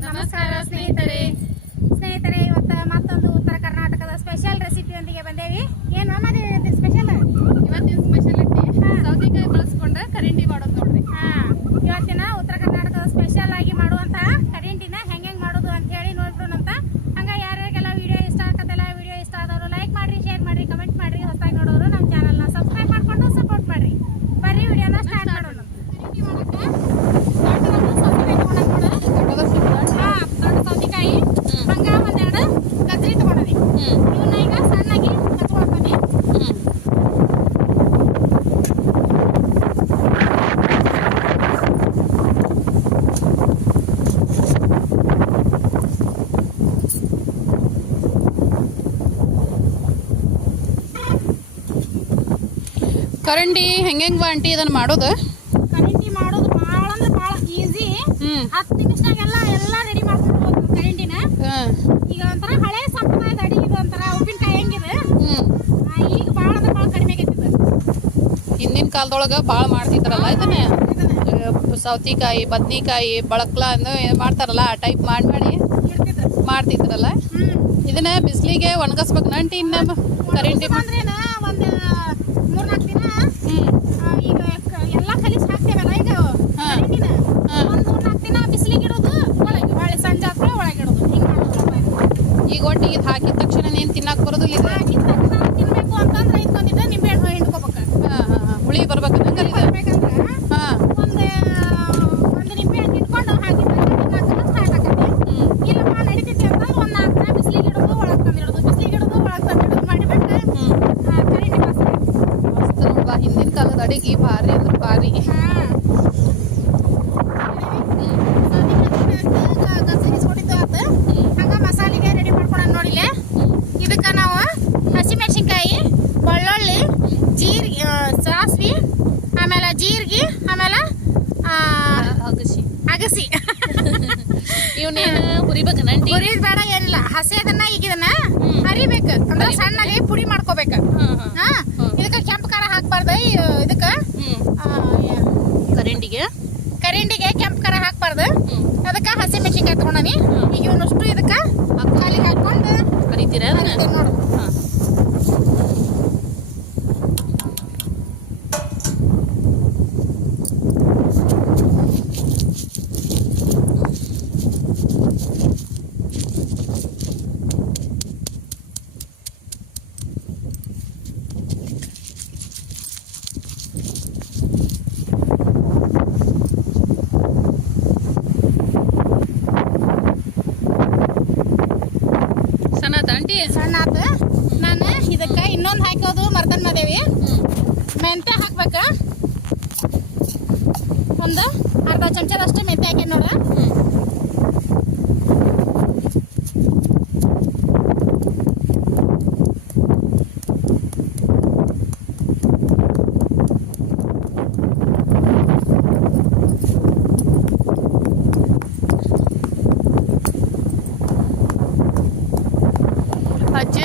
ನಮಸ್ಕಾರ ಸ್ನೇಹಿತರೆ. ಸ್ನೇಹಿತರೆ ಇವತ್ತು ಮತ್ತೊಂದು ಉತ್ತರ ಕರ್ನಾಟಕದ ಸ್ಪೆಷಲ್ ರೆಸಿಪಿಯೊಂದಿಗೆ ಬಂದೇವಿ. ಏನು ಮಾಡಿ ಸ್ಪೆಷಲ್ ಇವತ್ತಿನ ಸ್ಪೆಷಾಲಿಟಿ ಸೌತೆಕಾಯಿ ಬಳಸ್ಕೊಂಡು ಕರಿಂಡಿ ಮಾಡೋದು ನೋಡ್ರಿ. ಹಾಂ. ಇವತ್ತಿನ ಉತ್ತರ ಕರ್ನಾಟಕದ ಸ್ಪೆಷಲ್ ಆಗಿ ಮಾಡುವಂತಹ ಕರಿಂಟಿನ ಹೆಂಗೆ ಮಾಡೋದು ಅಂತ ಹೇಳಿ ನೋಡ್ಬಿಡೋಣಂತ ಹಂಗ ಯಾರ್ಯಾರಿಗೆಲ್ಲ ವಿಡಿಯೋ ಇಷ್ಟ ಆಗತ್ತಲ್ಲ ವಿಡಿಯೋ ಇಷ್ಟ ಆದವರು ಲೈಕ್ ಮಾಡ್ರಿ ಶೇರ್ ಮಾಡ್ರಿ ಕಮೆಂಟ್ ಮಾಡ್ರಿ ಹೊಸದಾಗಿ ನೋಡೋರು ನಮ್ಮ ಚಾನಲ್ನ ಸಬ್ಸ್ಕ್ರೈಬ್ ಮಾಡ್ಕೊಂಡು ಸಪೋರ್ಟ್ ಮಾಡ್ರಿ ಬರ್ರಿ ವಿಡಿಯೋನ ಸ್ಟಾರ್ಟ್ ಮಾಡೋಣ ಕರಿಂಟಿ ಮಾಡಕ್ಕೆ ದೊಡ್ಡ ಒಂದು ಸೌತೆಕಾಯಿ ತಗೊಂಡ್ ನೋಡು ದೊಡ್ಡದ ಸಿಗ್ತದ ಹಾ, ದೊಡ್ಡ ಸೌತೆಕಾಯಿ ಹಂಗ ಒಂದೆರಡು ಗಜ್ರಿ ತಗೊಂಡದಿ ಹ್ಮ್ ಇವನ್ನ ಈಗ ಸಣ್ಣಾಗಿ ಕಚ್ಕೊಳ್ತಾನೆ ಹ್ಮ್ ಕರಂಡಿ ಹೆಂಗೆಂಗ್ ಹೆಂಗ್ ಆಂಟಿ ಇದನ್ನ ಮಾಡೋದು? ಕರಂಡಿ ಮಾಡೋದು ಭಾಳ ಅಂದ್ರೆ ಭಾಳ ಈಸಿ ಹ್ಮ್. ಹತ್ತು ನಿಮಿಷದಾಗೆಲ್ಲ ಎಲ್ಲ ರೆಡಿ ಮಾಡ್ಕೊಂಡು ಕರಂಡಿನ. ಈಗ ಒಂಥರ ಹಳೆ ಸಂಪ್ರದಾಯದ ಅಡಿಗೆ ಇದು ಒಂಥರ ಉಪ್ಪಿನಕಾಯಿ ಹೆಂಗಿದೆ. ಈಗ ಭಾಳ ಅಂದ್ರೆ ಭಾಳ ಕಡಿಮೆ ಆಗೈತಿದೆ ಹಿಂದಿನ ಕಾಲದೊಳಗ ಭಾಳ ಮಾಡ್ತಿದ್ರಲ್ಲ ಇದನ್ನ? ಸೌತಿಕಾಯಿ ಬದ್ನಿಕಾಯಿ ಬಳಕ್ಲ ಅಂದು ಮಾಡ್ತಾರಲ್ಲ ಆ ಟೈಪ್ ಮಾಡಿ ಮಾಡಿ ಮಾಡ್ತಿದ್ರಲ್ಲ? ಇದನ್ನ ಬಿಸಿಲಿಗೆ ಒಣಗಿಸ್ಬೇಕು ನಂಟಿ ಇನ್ನ ಕರೆಂಟ್ ಮೂರ್ನಾಲ್ಕು ದಿನ ಈಗ ಎಲ್ಲ ಕಲಿಸಿ ಹಾಕ್ತೇವಲ್ಲ ಈಗ? ಹಾ. ಕರಿಂಟಿನ ಒಂದು ಮೂರ್ನಾಲ್ಕು ದಿನ ಬಿಸಿಲಿಗೆ ಇಡೋದು ಒಳಗೆ ಹೊಳ್ಳಿ ಸಂಜೆ ಹತ್ರ ಒಳಗೆ ಇಡೋದು. ಹಿಂಗೆ ಮಾಡೋದು ಈಗ ಒಟ್ಟಿಗೆ ಇದು ಹಾಕಿದ ತಕ್ಷಣ ನೀನ್ ತಿನ್ನಕ್ಕೆ ಬರೋದಿಲ್ಲ ಇದು ತಿನ್ನಬೇಕು ತಕ್ಷಣ ಅಂತಂದ್ರೆ ಇದಕ್ಕೊಂದಿಟ್ಟು ನಿಂಬೆಹಣ್ಣು ಹಿಂಡ್ಕೋಬೇಕು. ಹಾ, ಹಾ, ಹಾ. ಹುಳಿ ಬರ್ಬೇಕು ನಂಗಲ್ಲ ಇದು ಬರ್ಬೇಕಂದ್ರೆ ಹಾ ಒಂದು ಒಂದು ನಿಂಬೆ ಹಣ್ಣು ಇಟ್ಕೊಂಡು ಹಾಕಿದ್ರೆ ತಿನ್ನಕ್ಕೆ ಸ್ಟಾರ್ಟ್ ಆಗತ್ತೆ ಹ್ಮ್ ಇಲ್ಲಪ್ಪ ನಡೀತೈತಿ ಅಂತಂದ್ರೆ ಒಂದು ನಾಲ್ಕು ದಿನ ಬಿಸಿಲಿಗೆ ಇಡೋದು ಒಳಗೆ ತಂದಿಡೋದು ಬಿಸಿಲಿಗೆ ಇಡೋದು ಒಳಗೆ ತಂದಿಡೋದು ಮಾಡಿಬಿಟ್ಟು ಹ್ಮ್ ಕರಿಂಡಿ ಬಸ್ತಾರೆ ಮಸ್ತ್ ನೋಡ್ವಾ ಹಿಂದಿನ ಕಾಲದ ಅಡಿಗೆ ಭಾರಿ ಅಂದ್ರೆ ಭಾರಿ ಹಂಗ ಮಸಾಲೆಗೆ ರೆಡಿ ಮಾಡ್ಕೊಳ ನೋಡಿಲೆ ಇದಕ್ಕೆ ನಾವು ಹಸಿಮೆಣಸಿನ್ಕಾಯಿ ಬೆಳ್ಳುಳ್ಳಿ ಜೀರಿಗೆ ಸಾಸ್ವಿ ಆಮೇಲೆ ಜೀರಿಗೆ ಆಮೇಲೆ ಆ, ಅಗಸಿ ಇವನೇನು ಹುರಿಬೇಕು ನಂಟಿ ಹುರಿದ್ ಬೇಡ ಏನಿಲ್ಲ. ಹಸಿದನ್ನ ಈಗ ಇದನ್ನ ಹರಿಬೇಕು. ಅಂದ್ರೆ ಸಣ್ಣಗೆ ಪುಡಿ ಮಾಡ್ಕೋಬೇಕು ಹಾ ಹಾ ಹಾ ಇದಕ್ಕೆ ಕೆಂಪು ಖಾರ ಹಾಕ್ಬಾರ್ದು ಇದಕ್ಕೆ ಹ್ಮ್ ಕರಿಂಡಿಗೆ ಕರಿಂಡಿಗೆ ಕೆಂಪು ಖಾರ ಹಾಕ್ಬಾರ್ದು ಹ್ಮ್ ಅದಕ್ಕೆ ಹಸಿ ಮೆಣಸಿನ್ಕಾಯಿ ತಗೊಂಡನಿ ಈಗ ಇವನಷ್ಟು ಇದಕ್ಕೆ ಖಾಲಿ ಹಾಕೊಂಡು ಕರಿತೀರ ಅದನ್ನ ಹರಿತೇವೆ ನೋಡು ಹಾ ಸಣ್ಣ ಸಣ್ಣ ಆತು ನಾನು ಇದಕ್ಕೆ ಇನ್ನೊಂದು ಹಾಕೋದು ಮರ್ತನ್ ಮಾದೇವಿ. ಮೆಂತ್ಯ ಮೆಂತೆ ಹಾಕ್ಬೇಕ. ಒಂದು ಅರ್ಧ ಚಮಚದಷ್ಟು ಮೆಂತ್ಯ ಹಾಕಿ ನೋಡ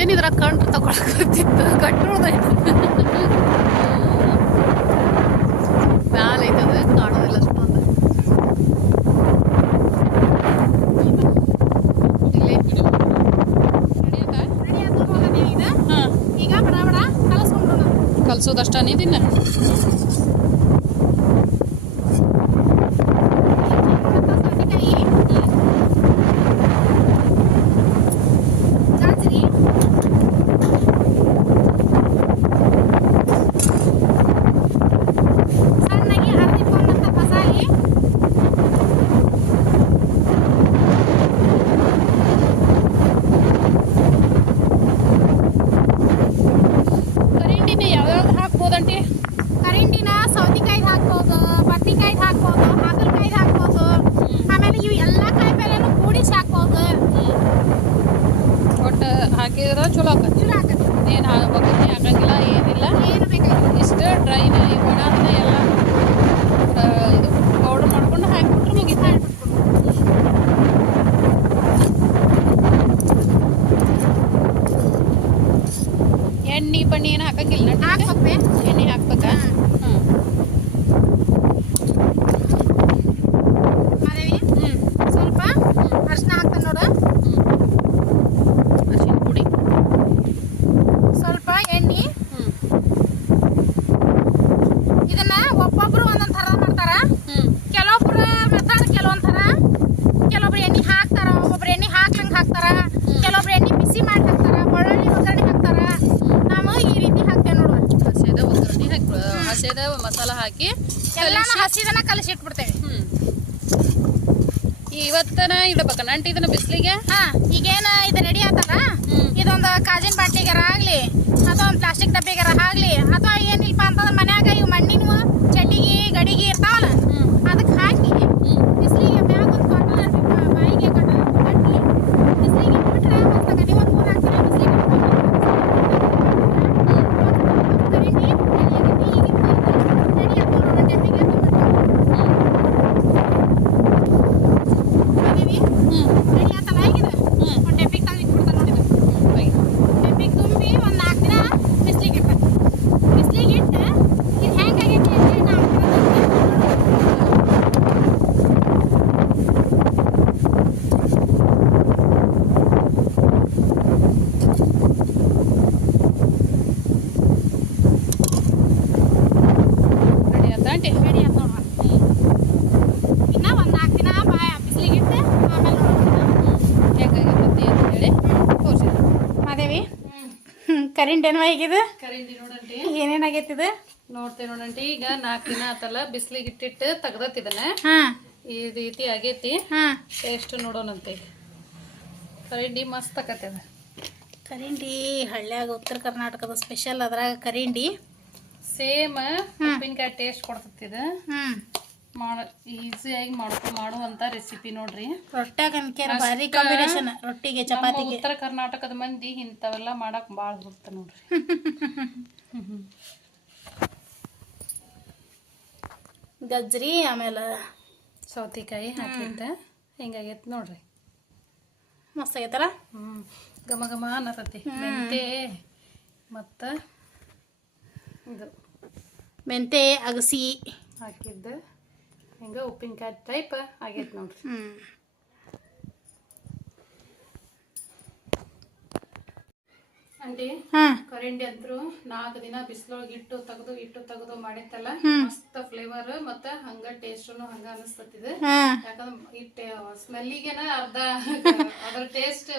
ಅಜ್ಜೇನಿದ್ರ ಕಂಡು ತಗೊಳಕತ್ತಿತ್ತು ಕಟ್ಟೋದೈತೆ ಮ್ಯಾಲ ಐತದ ಕಾಣೋದಿಲ್ಲ ಅಷ್ಟೊಂದು? ಇಲ್ಲಿ. ರೆಡಿ ಹಾಕಿದ್ರೆ ಚಲೋ ಆಗತ್ತೆ ಚಲೋ ಏನು ಒಗ್ಗರಣೆ ಹಾಕಂಗಿಲ್ಲ ಏನಿಲ್ಲ. ಏನು ಬೇಕಾಗಿಲ್ಲ ಇಷ್ಟು ಡ್ರೈನ ಈ ಎಲ್ಲ ಇದು ಪೌಡ್ರ್ ಮಾಡ್ಕೊಂಡು ಹಾಕಿಬಿಟ್ರೆ ಮುಗಿತ. ಎಣ್ಣೆ ಬಣ್ಣಿ ಏನು ಹಾಕಂಗಿಲ್ಲ. ಎಣ್ಣೆ ಹಾಕ್ಬೇಕಾ? ಹ್ಞೂ ಹಸಿದ ಮಸಾಲ ಹಾಕಿ ಎಲ್ಲಾನು ಹಸಿದನ ಕಲಸಿ ಇಟ್ಬಿಡ್ತೇವೆ ಹ್ಮ್. ಇವತ್ತನ ಇಡಬೇಕ ನಂಟಿ ಇದನ್ನ ಬಿಸಿಲಿಗೆ? ಹಾ ಈಗೇನ ಇದು ರೆಡಿ ಆತಲ್ಲ ಇದೊಂದು ಕಾಜಿನ ಬಾಟ್ಲಿಗಾರ ಆಗ್ಲಿ ಅಥವಾ ಒಂದು ಪ್ಲಾಸ್ಟಿಕ್ ಡಬ್ಬಿಗಾರ ಆಗ್ಲಿ ಅಥವಾ ಏನಿಲ್ಲಪ್ಪ ಅಂತಂದ್ರೆ ಮನ್ಯಾಗ ಇವು ಮಣ್ಣಿನ ಚಡ್ಡಿಗೆ ಗಡಿಗೆ ಇರ್ತಾವಲ್ಲ ಹ್ಮ್ ಅದಕ್ಕೆ ಹಾಕಿ ಬಿಸಿಲಿಗೆ ಮ್ಯಾಗ ಒಂದು ಕಾಟನ್ ಬಾಯಿಗೆ ಕಟ್ಟಿ ಕಟ್ಟಿ ಬಿಸಿಲಿಗೆ ಬಿಟ್ರೆ ಒಂದು ಗಡಿ ಒಂದು ಮೂರು ಹಾಕ್ತಾರೆ ಬಿಸಿಲಿಗೆ ರೆಡಿ ಆಗೈತಿ ಈಗ ರೆಡಿ ಆಗ್ತದೆ ಟೆಂಪಿಗೆ ಹಾಕಿವಿ ಹ್ಮ್ ರೆಡಿ ಆತಲ್ಲ ಹೇಗಿದೆ ಹ್ಮ್. ಒಂದು ಟೆಂಪಿಗೆ ತಂದು ಇಟ್ಬಿಡ್ತಾನೆ ನೋಡಿ ಇದು. ಬೈ. ಟೆಂಪಿಗೆ ತುಂಬಿ ಒಂದು ನಾಲ್ಕು ದಿನ ಬಿಸಿಲಿಗೆ ಇಡ್ಬೇಕು ಬಿಸಿಲಿಗೆ ಇಟ್ಟು ಇದು ಹೆಂಗಾಗೈತಿ ಅಂದರೆ ನಾವು ರೆಡಿ ಆತ ಆಂಟಿ ರೆಡಿ ಆಯ್ತು ನೋಡುವ ಇನ್ನು ಒಂದು ನಾಲ್ಕು ದಿನ ಬಾಯ ಬಿಸಿಲಿಗೆ ಇಟ್ಟು ಆಮೇಲೆ ನೋಡೋಣ ಹೆಂಗಾಗೈತಿ ಅಂತ ಹೇಳಿ ತೋರಿಸಿ ಮಾದೇವಿ ಕರೆಂಟ್ ಏನೋ ಆಗಿದೆ ಕರೆಂಟ್ ನೋಡಂಟಿ ಏನೇನಾಗೈತಿ ಇದು? ನೋಡ್ತೇವೆ ನೋಡಂಟಿ ಈಗ ನಾಲ್ಕು ದಿನ ಆತಲ್ಲ ಬಿಸಿಲಿಗೆ ಇಟ್ಟಿಟ್ಟು ತೆಗ್ದತ್ತಿದನ ಈ ರೀತಿ ಆಗೈತಿ. ಎಷ್ಟು ಟೇಸ್ಟ್ ನೋಡೋಣಂತೆ. ಕರಿಂಡಿ ಮಸ್ತ್ ಆಕತ್ತದ ಕರಿಂಡಿ ಹಳ್ಳ್ಯಾಗ ಉತ್ತರ ಕರ್ನಾಟಕದ ಸ್ಪೆಷಲ್ ಅದ್ರಾಗ ಕರಿಂಡಿ. ಸೇಮ್ ಉಪ್ಪಿನಕಾಯಿ ಟೇಸ್ಟ್ ಕೊಡ್ತತ್ತಿದ ಹ್ಞೂ ಮಾಡ ಈಸಿಯಾಗಿ ಮಾಡ್ಕೊ ಮಾಡುವಂತ ರೆಸಿಪಿ ನೋಡ್ರಿ. ಭಾರಿ ಕಾಂಬಿನೇಷನ್ ರೊಟ್ಟಿಗೆ ಚಪಾತಿ ಚಪಾತಿಗೆ. ಉತ್ತರ ಕರ್ನಾಟಕದ ಮಂದಿ ಇಂಥವೆಲ್ಲ ಮಾಡಕ್ಕೆ ಭಾಳ ಬರುತ್ತೆ ನೋಡ್ರಿ. ಗಜ್ರಿ ಆಮೇಲೆ ಸೌತೆಕಾಯಿ ಹಾಕಿದ್ದೆ. ಹಿಂಗಾಗೈತೆ ನೋಡ್ರಿ. ಮಸ್ತ್ ಆಗೈತಲ್ಲ? ಹ್ಞೂ ಘಮ ಘಮ ಅನ್ನತತಿ. ಮೆಂತೆ ಮತ್ತು ಇದು ಮೆಂತೆ ಅಗಸಿ. ಹಾಕಿದ್ದು. ಹಿಂಗೆ ಉಪ್ಪಿನಕಾಯಿ ಟೈಪ್ ಆಗೈತೆ ನೋಡ್ರಿ. ಆಂಟಿ ಕರಿಂಡಿ ಅಂತ್ರು ನಾಲ್ಕು ದಿನ ಬಿಸಿಲೊಳಗೆ ಇಟ್ಟು ತೆಗೆದು ಇಟ್ಟು ತೆಗೆದು ಮಾಡಿತ್ತಲ್ಲ ಮಸ್ತ್ ಫ್ಲೇವರ್ ಮತ್ತ ಹಂಗ ಟೇಸ್ಟ್ನು ಹಂಗ ಅನಿಸ್ತತಿದೆ. ಯಾಕಂದ್ರೆ ಇಟ್ ಸ್ಮೆಲ್ಲಿಗೆನ ಅರ್ಧ ಅದ್ರ ಟೇಸ್ಟ್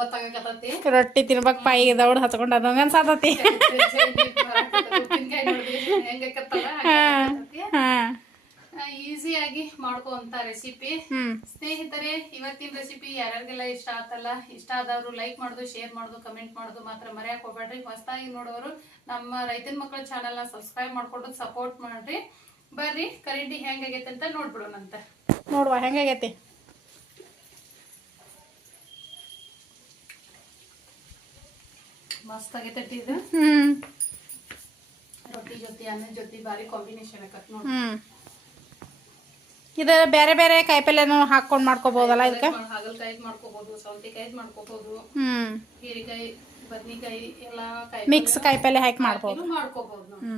ಗೊತ್ತಾಗಕತ್ತತಿ. ರೊಟ್ಟಿ ತಿನ್ಬೇಕ ಪಾಯಿಗೆ ದೌಡ್ ಹಚ್ಕೊಂಡು ಅದಂಗ ಅನ್ಸಾತತಿ. ಹೆಂಗಕ್ಕತ್ತಲ್ಲ ಈಸಿಯಾಗಿ ಮಾಡ್ಕೋಂತ ರೆಸಿಪಿ ಸ್ನೇಹಿತರೆ ಇವತ್ತಿನ ರೆಸಿಪಿ ಯಾರ್ಯಾರಿಗೆಲ್ಲ ಇಷ್ಟ ಆತಲ್ಲ ಇಷ್ಟ ಆದವರು ಲೈಕ್ ಮಾಡೋದು ಶೇರ್ ಮಾಡೋದು ಕಮೆಂಟ್ ಮಾಡೋದು ಮಾತ್ರ ಮರೆಯಕ್ ಹೋಗ್ಬೇಡ್ರಿ. ಹೊಸದಾಗಿ ನೋಡೋರು ನಮ್ಮ ರೈತನ ಮಕ್ಕಳ ಚಾನೆಲ್ನ ಸಬ್ಸ್ಕ್ರೈಬ್ ಮಾಡ್ಕೊಂಡು ಸಪೋರ್ಟ್ ಮಾಡ್ರಿ. ಬರ್ರಿ ಕರೆಂಟಿ ಹೆಂಗಾಗೈತೆ ಅಂತ ನೋಡ್ಬಿಡೋಣಂತ. ನೋಡುವ ಹೆಂಗಾಗೈತಿ ಮಸ್ತ್ ಆಗೈತೆ ಇದು. ರೊಟ್ಟಿ ಜೊತೆ ಅನ್ನ ಜೊತೆ ಭಾರಿ ಕಾಂಬಿನೇಷನ್ ಆಗತ್ ನೋಡಿ ಹ್ಞೂ ಇದು ಬೇರೆ ಬೇರೆ ಕಾಯಿಪಲ್ಲೆನೂ ಹಾಕ್ಕೊಂಡು ಮಾಡ್ಕೋಬಹುದಲ್ಲ ಇದಕ್ಕೆ? ಹಾಗಲಕಾಯಿ ಮಾಡ್ಕೋಬಹುದು ಸೌತೆಕಾಯಿ ಮಾಡ್ಕೋಬಹುದು ಹ್ಞೂ ಹೀರೆಕಾಯಿ ಬದ್ನಿಕಾಯಿ ಎಲ್ಲಾ ಮಿಕ್ಸ್ ಕಾಯಿಪಲ್ಲೆ ಹಾಕಿ ಮಾಡ್ಬೋದು. ಮಾಡ್ಕೋಬಹುದು ಹ್ಞೂ